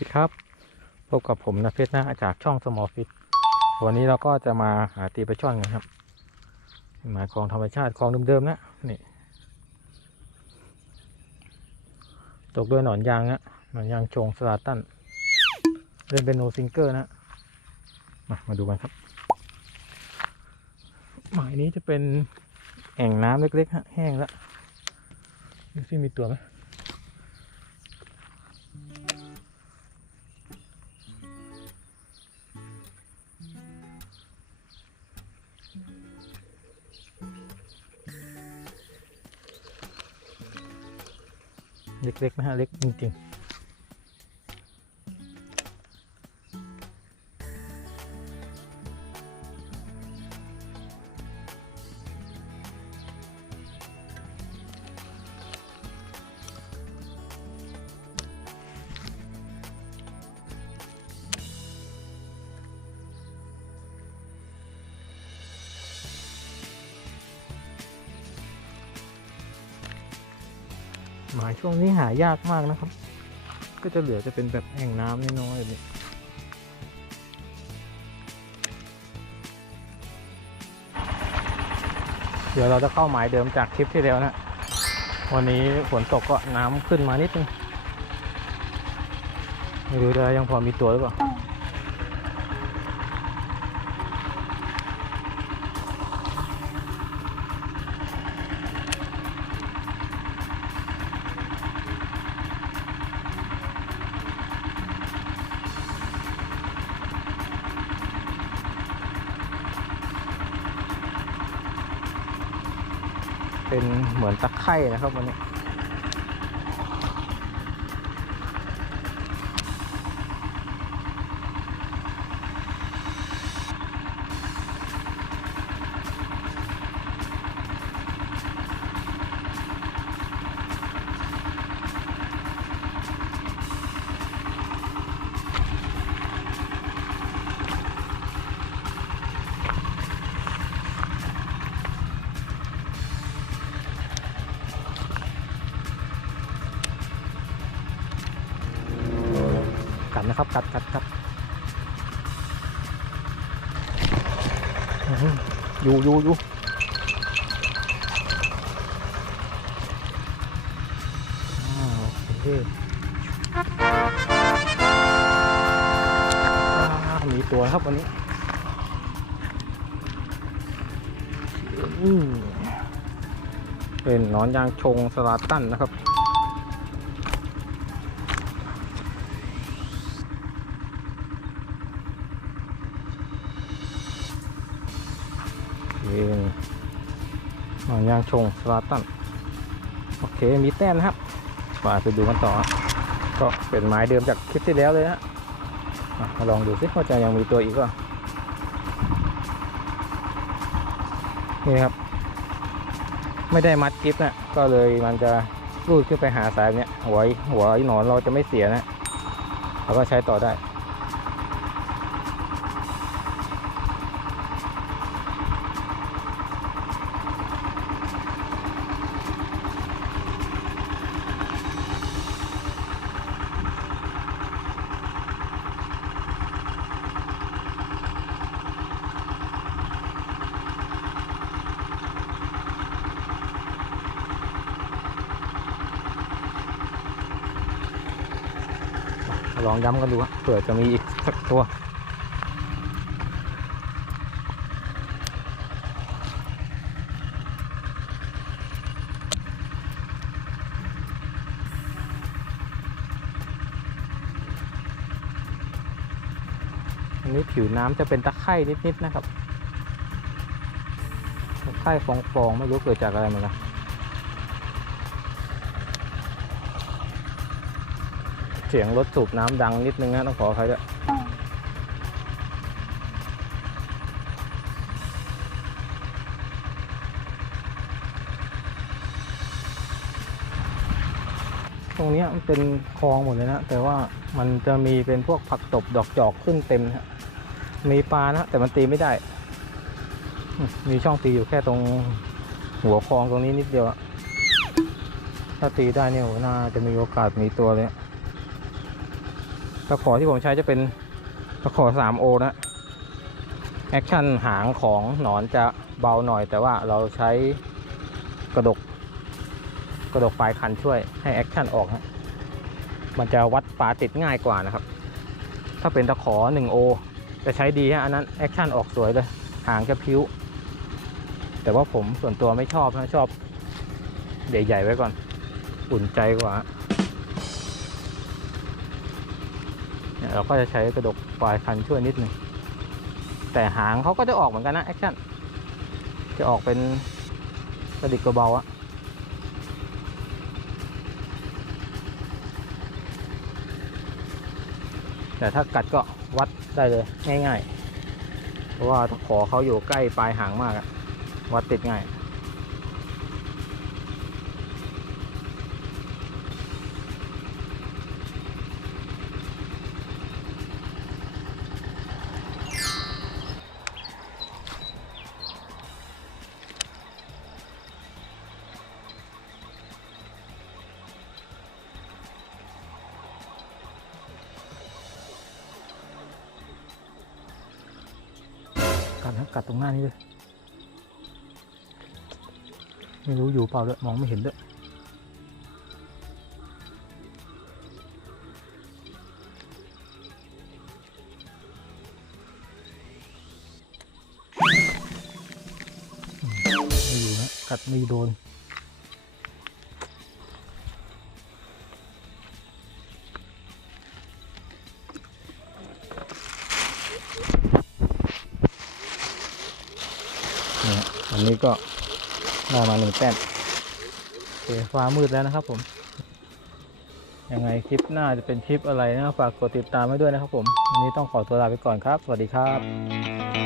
ดีครับพบกับผมนะเพชรนะจากช่องสมอฟิตวันนี้เราก็จะมาหาตีปลาช่อนกันครับหมายของธรรมชาติของเดิมๆนะนี่ตกด้วยหนอนยางนะหนอนยางชงสลาตันเล่นเป็นโนซิงเกอร์นะมามาดูกันครับ หมายนี้จะเป็นแอ่งน้ำเล็กๆฮะแห้งแล้วดูสิมีตัวไหม เล็กๆนะฮะเล็กจริงๆ หมายช่วงนี้หายากมากนะครับ ก็จะเหลือจะเป็นแบบแอ่งน้ำน้อยๆแบบนี้เดี๋ยวเราจะเข้าหมายเดิมจากคลิปที่แล้วนะ วันนี้ฝนตกก็น้ำขึ้นมานิดนึง ไม่รู้จะยังพอมีตัวหรือเปล่า เป็นเหมือนตะไคร่นะครับวันนี้ กัดนะครับกัดกัดอยู่อยู่อยู่โอเคอ่ามีตัวครับวันนี้เป็นนอนยางชงสลาตันนะครับ เองหนอนยางชงสลาตันโอเคมีแต้มนะครับมาไปดูกันต่อ ก็เป็นไม้เดิมจากคลิปที่แล้วเลยนะมาลองดูซิว่าจะยังมีตัวอีกก็นี่ครับ ไม่ได้มัดกิฟนะก็เลยมันจะรูดขึ้นไปหาสายเนี้ยหัวหัวหนอนเราจะไม่เสียนะเราก็ใช้ต่อได้ องย้ำกันดูเผื่อจะมีอีกสักตัวอันนี้ผิวน้ำจะเป็นตะไคร่นิดๆนะครับตะไคร่ฟองๆไม่รู้เกิดจากอะไรเหมือนกัน เสียงรถสูบน้ำดังนิดนึงนะต้องขออภัยด้วยตรงนี้มันเป็นคลองหมดเลยนะ แต่ว่ามันจะมีเป็นพวกผักตบดอกจอกขึ้นเต็มนะมีปลานะแต่มันตีไม่ได้ มีช่องตีอยู่แค่ตรงหัวคลองตรงนี้นิดเดียวถ้าตีได้เนี่ยโหน่าจะมีโอกาสมีตัวเลย ตะขอที่ผมใช้จะเป็นตะขอ 3O นะแอคชั่นหางของหนอนจะเบาหน่อย แต่ว่าเราใช้กระดก กระดกปลายคันช่วยให้แอคชั่นออกฮะมันจะวัดปลาติดง่ายกว่านะครับ ถ้าเป็นตะขอ 1O จะใช้ดีฮะอันนั้นแอคชั่นออกสวยเลย หางจะพิ้ว แต่ว่าผมส่วนตัวไม่ชอบนะชอบใหญ่ๆไว้ก่อน อุ่นใจกว่า เราก็จะใช้กระดกปลายคันช่วยนิดหนึ่งแต่หางเขาก็จะออกเหมือนกันนะแอคชั่นจะออกเป็นกระดิกกระเบาอะแต่ถ้ากัดก็วัดได้เลยง่ายๆ เพราะว่าขอเขาอยู่ใกล้ปลายหางมากอะวัดติดง่าย นะกัดตรงหน้านี้เลย ไม่รู้อยู่เปล่าด้วยมองไม่เห็นด้วยไม่อยู่นะกัดไม่โดน นี่ฮะอันนี้ก็ได้มาหนึ่งแต้มโอเคฟ้ามืดแล้วนะครับผม ยังไงคลิปหน้าจะเป็นคลิปอะไรนะฝากกดติดตามไว้ด้วยนะครับผม วันนี้ต้องขอตัวลาไปก่อนครับ สวัสดีครับ